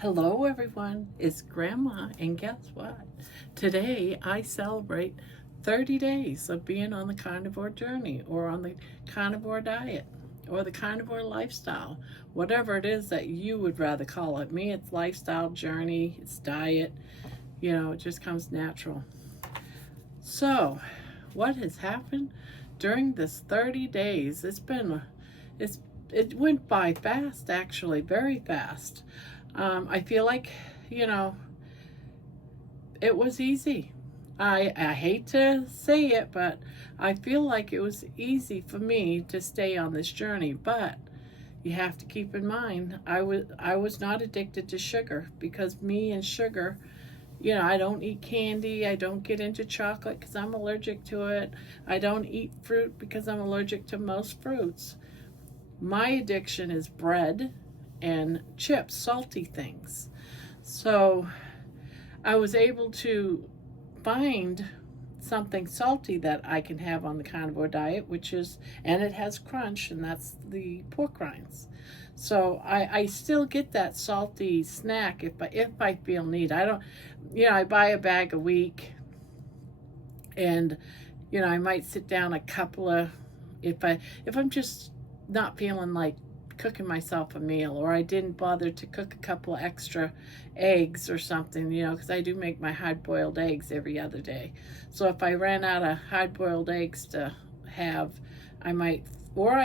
Hello everyone, it's Grandma, and guess what? Today I celebrate 30 days of being on the carnivore journey or on the carnivore diet or the carnivore lifestyle, whatever it is that you would rather call it. Me, it's lifestyle, journey, it's diet, it just comes natural. So, what has happened during this 30 days? It went by fast, actually, very fast. I feel like, you know, it was easy. I hate to say it, but I feel like it was easy for me to stay on this journey. But you have to keep in mind, I was not addicted to sugar, because me and sugar, I don't eat candy. I don't get into chocolate because I'm allergic to it. I don't eat fruit because I'm allergic to most fruits. My addiction is bread and chips, salty things. So I was able to find something salty that I can have on the carnivore diet, and it has crunch, and that's the pork rinds. So I still get that salty snack if I feel need. I don't, I buy a bag a week, and I might sit down a couple of, if I'm just not feeling like cooking myself a meal, or I didn't bother to cook a couple of extra eggs or something, because I do make my hard-boiled eggs every other day. So if I ran out of hard-boiled eggs to have, I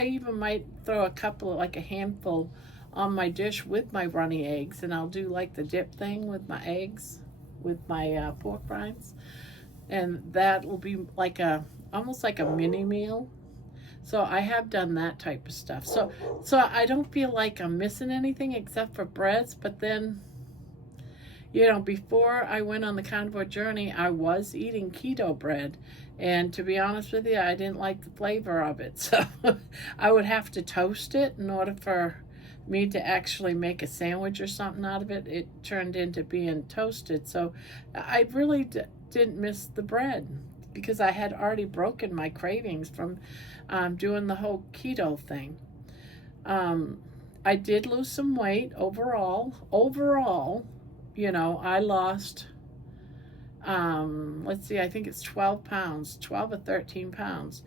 even might throw a couple of, like a handful on my dish with my runny eggs, and I'll do like the dip thing with my eggs, with my pork rinds, and that will be almost like a mini meal. So I have done that type of stuff. So I don't feel like I'm missing anything except for breads. But then, before I went on the carnivore journey, I was eating keto bread. And to be honest with you, I didn't like the flavor of it. So I would have to toast it in order for me to actually make a sandwich or something out of it. It turned into being toasted. So I really didn't miss the bread, because I had already broken my cravings from doing the whole keto thing. I did lose some weight overall. I lost, let's see, I think it's 12 pounds, 12 or 13 pounds.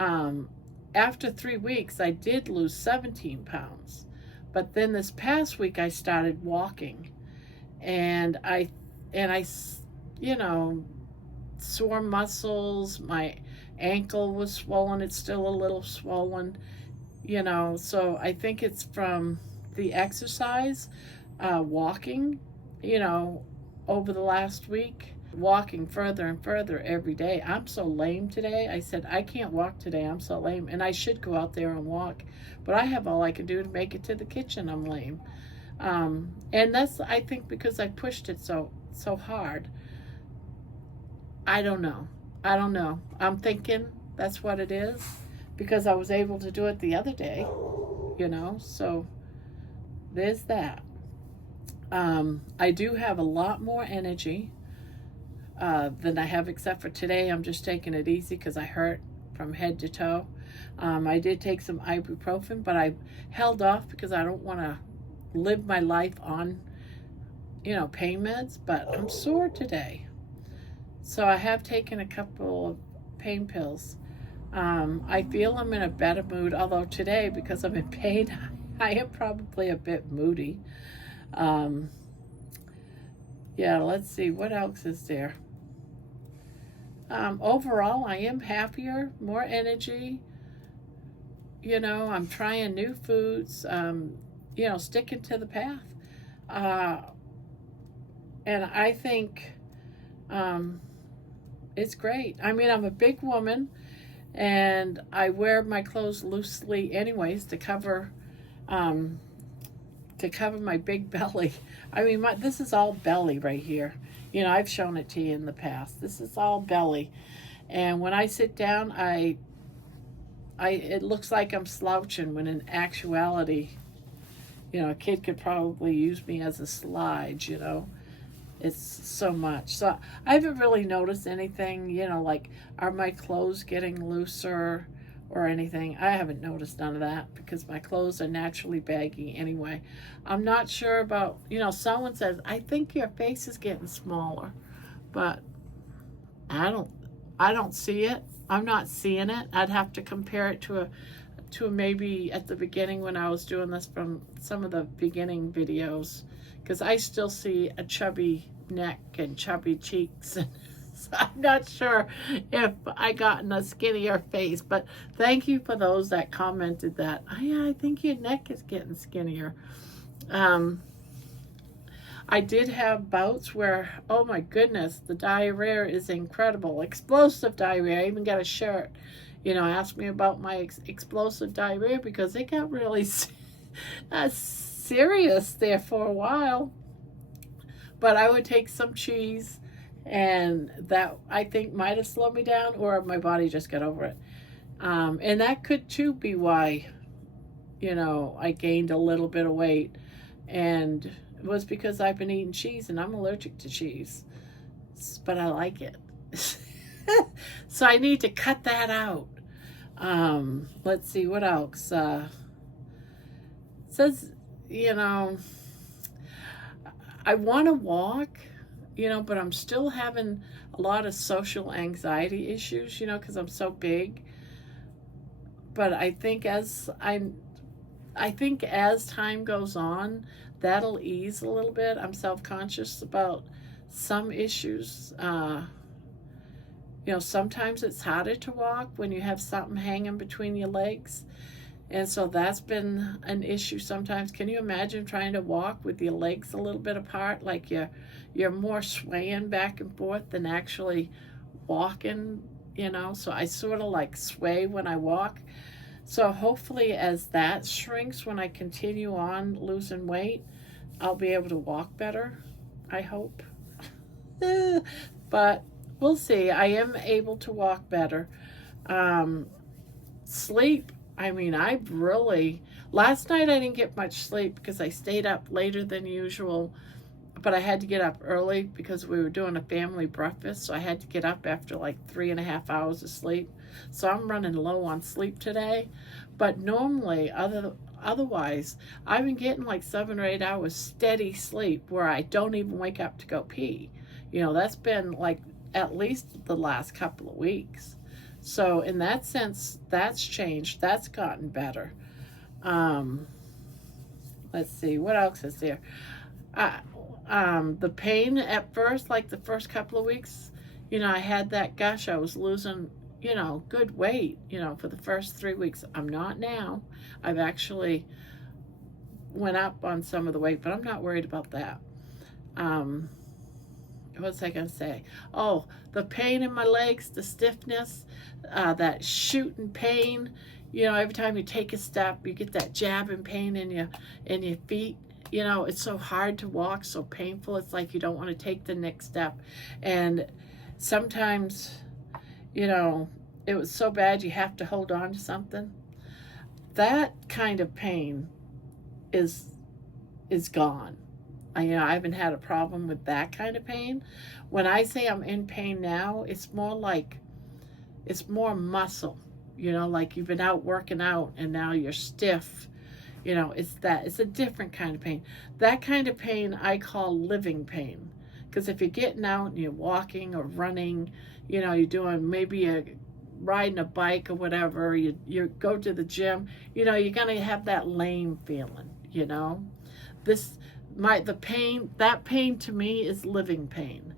After 3 weeks, I did lose 17 pounds. But then this past week, I started walking. And I sore muscles. My ankle was swollen. It's still a little swollen, so I think it's from the exercise, walking, over the last week, walking further and further every day. I'm so lame today. I said, I can't walk today. I'm so lame. And I should go out there and walk, but I have all I can do to make it to the kitchen. I'm lame. And that's, I think, because I pushed it so hard. I don't know. I'm thinking that's what it is, because I was able to do it the other day, so there's that. I do have a lot more energy than I have, except for today. I'm just taking it easy because I hurt from head to toe. I did take some ibuprofen, but I held off because I don't want to live my life on, pain meds, but I'm sore today. So I have taken a couple of pain pills. I feel I'm in a better mood, although today, because I'm in pain, I am probably a bit moody. Yeah, let's see, what else is there? Overall, I am happier, more energy. I'm trying new foods, sticking to the path. And I think it's great. I mean, I'm a big woman, and I wear my clothes loosely anyways to cover my big belly. I mean, this is all belly right here. I've shown it to you in the past. This is all belly. And when I sit down, it looks like I'm slouching, when in actuality, a kid could probably use me as a slide, It's so much. So I haven't really noticed anything, like, are my clothes getting looser, or anything. I haven't noticed none of that because my clothes are naturally baggy anyway. I'm not sure about, someone says, I think your face is getting smaller, but I don't I don't see it. I'm not seeing it. I'd have to compare it to maybe at the beginning when I was doing this from some of the beginning videos, because I still see a chubby neck and chubby cheeks. So I'm not sure if I gotten a skinnier face, but thank you for those that commented that. Oh, yeah, I think your neck is getting skinnier. I did have bouts where, oh my goodness, the diarrhea is incredible. Explosive diarrhea. I even got a shirt, asked me about my explosive diarrhea because it got really serious there for a while. But I would take some cheese, and that I think might have slowed me down, or my body just got over it. And that could too be why, I gained a little bit of weight. And it was because I've been eating cheese, and I'm allergic to cheese, but I like it. So I need to cut that out. Let's see what else. It says, I want to walk, but I'm still having a lot of social anxiety issues, because I'm so big. But I think as time goes on, that'll ease a little bit. I'm self-conscious about some issues. Sometimes it's harder to walk when you have something hanging between your legs. And so that's been an issue sometimes. Can you imagine trying to walk with your legs a little bit apart? Like you're more swaying back and forth than actually walking, So I sort of like sway when I walk. So hopefully as that shrinks, when I continue on losing weight, I'll be able to walk better, I hope. But we'll see. I am able to walk better. Sleep. Last night I didn't get much sleep because I stayed up later than usual, but I had to get up early because we were doing a family breakfast, so I had to get up after like 3.5 hours of sleep. So I'm running low on sleep today, but normally, otherwise, I've been getting like 7 or 8 hours steady sleep where I don't even wake up to go pee. That's been like at least the last couple of weeks. So in that sense, that's changed. That's gotten better. Let's see, what else is there? The pain at first, like the first couple of weeks, I had that gush. I was losing, good weight, for the first 3 weeks. I'm not now. I've actually went up on some of the weight, but I'm not worried about that. What was I going to say? Oh, the pain in my legs, the stiffness, that shooting pain. Every time you take a step, you get that jabbing pain in your feet. It's so hard to walk, so painful. It's like you don't want to take the next step. And sometimes, it was so bad you have to hold on to something. That kind of pain is gone. I haven't had a problem with that kind of pain. When I say I'm in pain now, it's more muscle, like you've been out working out and now you're stiff. It's a different kind of pain. That kind of pain I call living pain. Because if you're getting out and you're walking or running, you're doing maybe riding a bike or whatever, you go to the gym, you're going to have that lame feeling, that pain to me is living pain.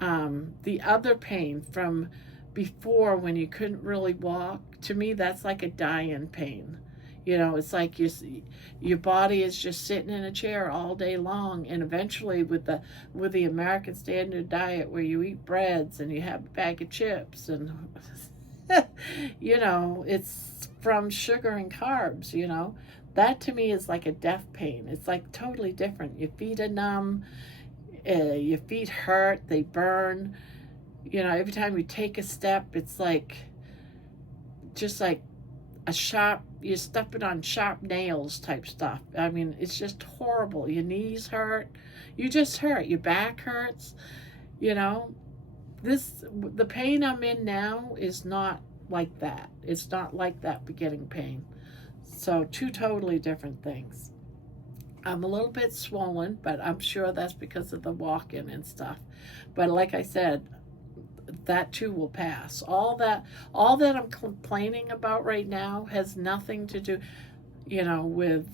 The other pain from before when you couldn't really walk, to me that's like a dying pain. It's like your body is just sitting in a chair all day long, and eventually with the American Standard Diet where you eat breads and you have a bag of chips and it's from sugar and carbs, that to me is like a death pain. It's like totally different. Your feet are numb, your feet hurt, they burn. Every time you take a step, it's like just like you're stepping on sharp nails type stuff. It's just horrible. Your knees hurt. You just hurt. Your back hurts. The pain I'm in now is not like that. It's not like that beginning pain. So two totally different things. I'm a little bit swollen, but I'm sure that's because of the walking and stuff. But like I said, that too will pass. All that I'm complaining about right now has nothing to do, with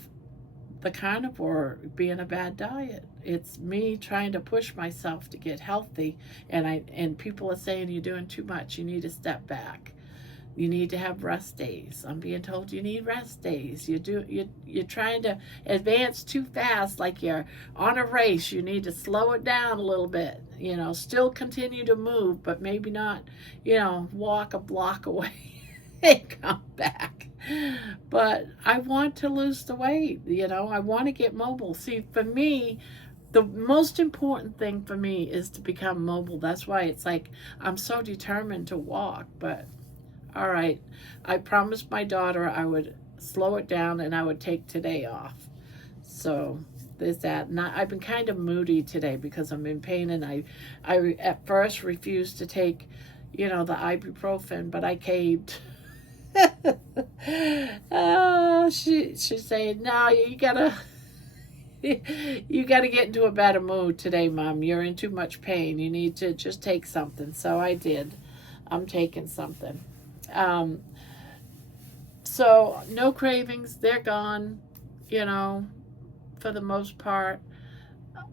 the carnivore being a bad diet. It's me trying to push myself to get healthy, and people are saying you're doing too much. You need to step back. You need to have rest days. I'm being told you need rest days. You're trying to advance too fast, like you're on a race. You need to slow it down a little bit. Still continue to move, but maybe not, walk a block away and come back. But I want to lose the weight. I want to get mobile. See, for me, the most important thing for me is to become mobile. That's why it's like I'm so determined to walk, but all right, I promised my daughter I would slow it down and I would take today off. So there's that. And I've been kind of moody today because I'm in pain, and I at first refused to take, the ibuprofen, but I caved. Oh, she's saying, no, you gotta get into a better mood today, Mom. You're in too much pain. You need to just take something. So I did. I'm taking something. So no cravings, they're gone, for the most part.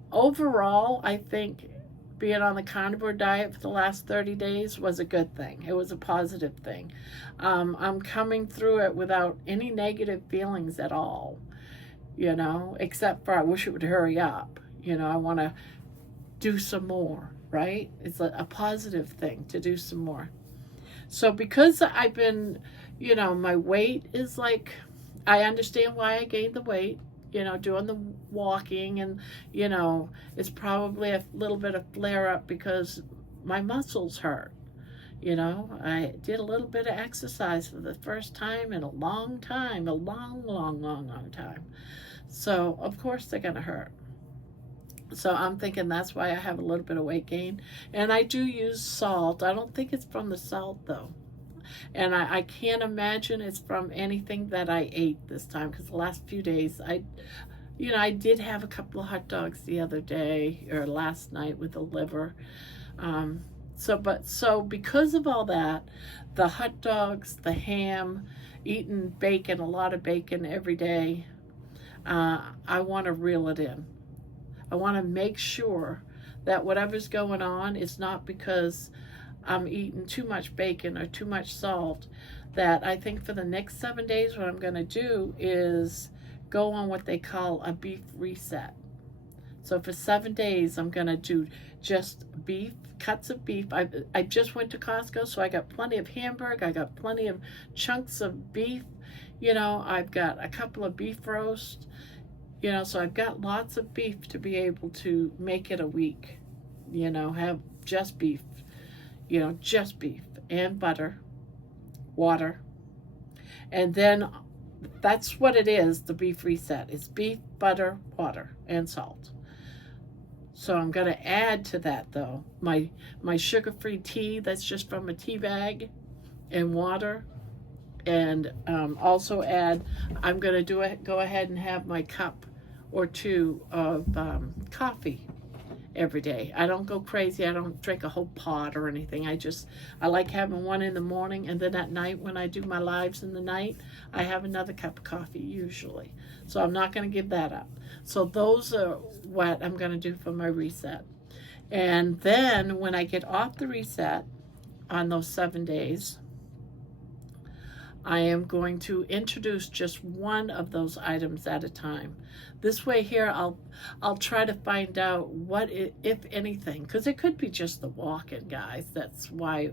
Overall, I think being on the carnivore diet for the last 30 days was a good thing. It was a positive thing. I'm coming through it without any negative feelings at all, except for I wish it would hurry up. I want to do some more, right? It's a positive thing to do some more. So because I've been, my weight is like, I understand why I gained the weight, doing the walking, and, it's probably a little bit of flare up because my muscles hurt. I did a little bit of exercise for the first time in a long time, a long, long, long, long time. So of course they're going to hurt. So I'm thinking that's why I have a little bit of weight gain. And I do use salt. I don't think it's from the salt, though. And I can't imagine it's from anything that I ate this time, because the last few days, I did have a couple of hot dogs the other day, or last night, with the liver. So because of all that, the hot dogs, the ham, eating bacon, a lot of bacon every day, I want to reel it in. I want to make sure that whatever's going on is not because I'm eating too much bacon or too much salt. That I think for the next 7 days, what I'm going to do is go on what they call a beef reset. So for 7 days, I'm going to do just beef, cuts of beef. I just went to Costco, so I got plenty of hamburger. I got plenty of chunks of beef. I've got a couple of beef roast. So I've got lots of beef to be able to make it a week. Have just beef. Just beef and butter, water. And then that's what it is, the beef reset. It's beef, butter, water, and salt. So I'm going to add to that, though, my sugar-free tea that's just from a tea bag, and water. And also add, I'm going to go ahead and have my cup or two of coffee every day. I don't go crazy. I don't drink a whole pot or anything. I like having one in the morning, and then at night when I do my lives in the night, I have another cup of coffee usually. So I'm not going to give that up. So those are what I'm going to do for my reset. And then when I get off the reset on those 7 days, I am going to introduce just one of those items at a time. This way here, I'll try to find out what, if anything, because it could be just the walking, guys. That's why,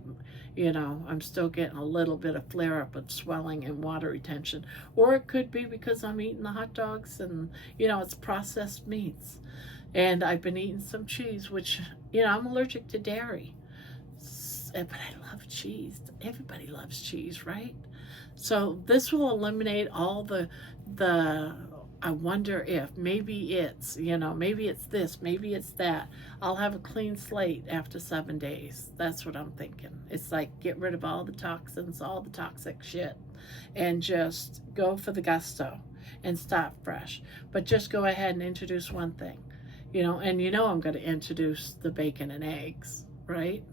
I'm still getting a little bit of flare-up of swelling and water retention. Or it could be because I'm eating the hot dogs and, it's processed meats. And I've been eating some cheese, which, I'm allergic to dairy. But I love cheese. Everybody loves cheese, right? So this will eliminate all the I wonder if maybe it's, maybe it's this, maybe it's that. I'll have a clean slate after 7 days. That's what I'm thinking. It's like get rid of all the toxins, all the toxic shit, and just go for the gusto and start fresh. But just go ahead and introduce one thing, and I'm going to introduce the bacon and eggs, right?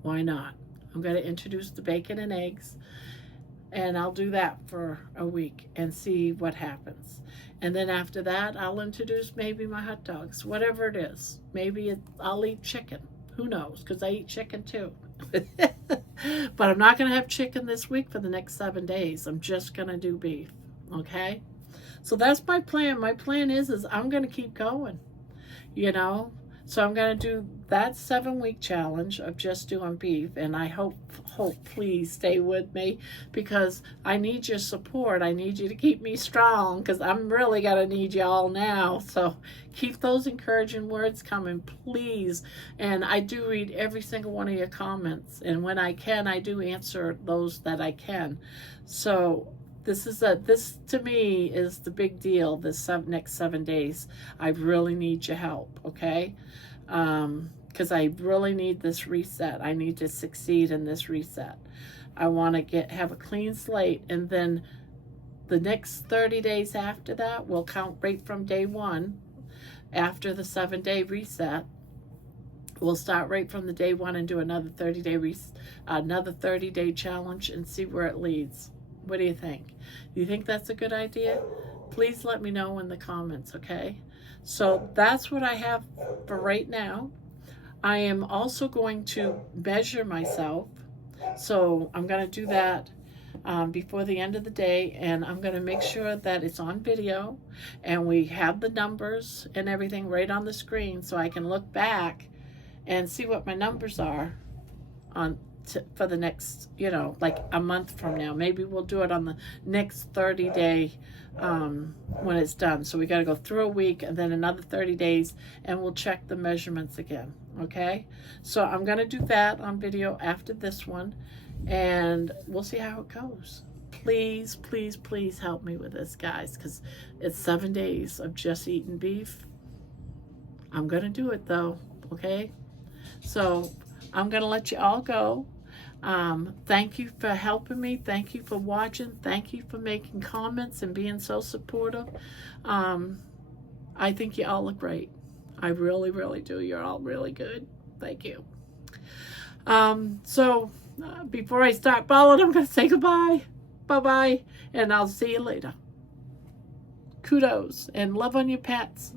Why not? I'm going to introduce the bacon and eggs, and I'll do that for a week and see what happens. And then after that, I'll introduce maybe my hot dogs, whatever it is. Maybe I'll eat chicken. Who knows? Because I eat chicken too. But I'm not going to have chicken this week for the next 7 days. I'm just going to do beef. Okay? So that's my plan. My plan is I'm going to keep going. So I'm going to do that 7-week challenge of just doing beef, and I hope please stay with me, because I need your support. I need you to keep me strong, because I'm really going to need y'all now. So keep those encouraging words coming, please. And I do read every single one of your comments, and when I can, I do answer those that I can. So this to me is the big deal. This next 7 days, I really need your help, okay? Because I really need this reset. I need to succeed in this reset. I want to have a clean slate, and then the next 30 days after that will count right from day 1. After the 7-day reset, we'll start right from the day 1 and do another 30-day challenge and see where it leads. What do you think? Do you think that's a good idea? Please let me know in the comments, okay? So that's what I have for right now. I am also going to measure myself. So I'm going to do that before the end of the day, and I'm going to make sure that it's on video and we have the numbers and everything right on the screen, so I can look back and see what my numbers are for the next, like a month from now. Maybe we'll do it on the next 30-day when it's done. So we got to go through a week and then another 30 days, and we'll check the measurements again. Okay? So I'm going to do that on video after this one, and we'll see how it goes. Please, please, please help me with this, guys, because it's 7 days of just eating beef. I'm going to do it, though. Okay? So I'm going to let you all go. Thank you for helping me. Thank you for watching. Thank you for making comments and being so supportive. I think you all look great. I really, really do. You're all really good. Thank you. So before I start bawling, I'm going to say goodbye. Bye-bye. And I'll see you later. Kudos and love on your pets.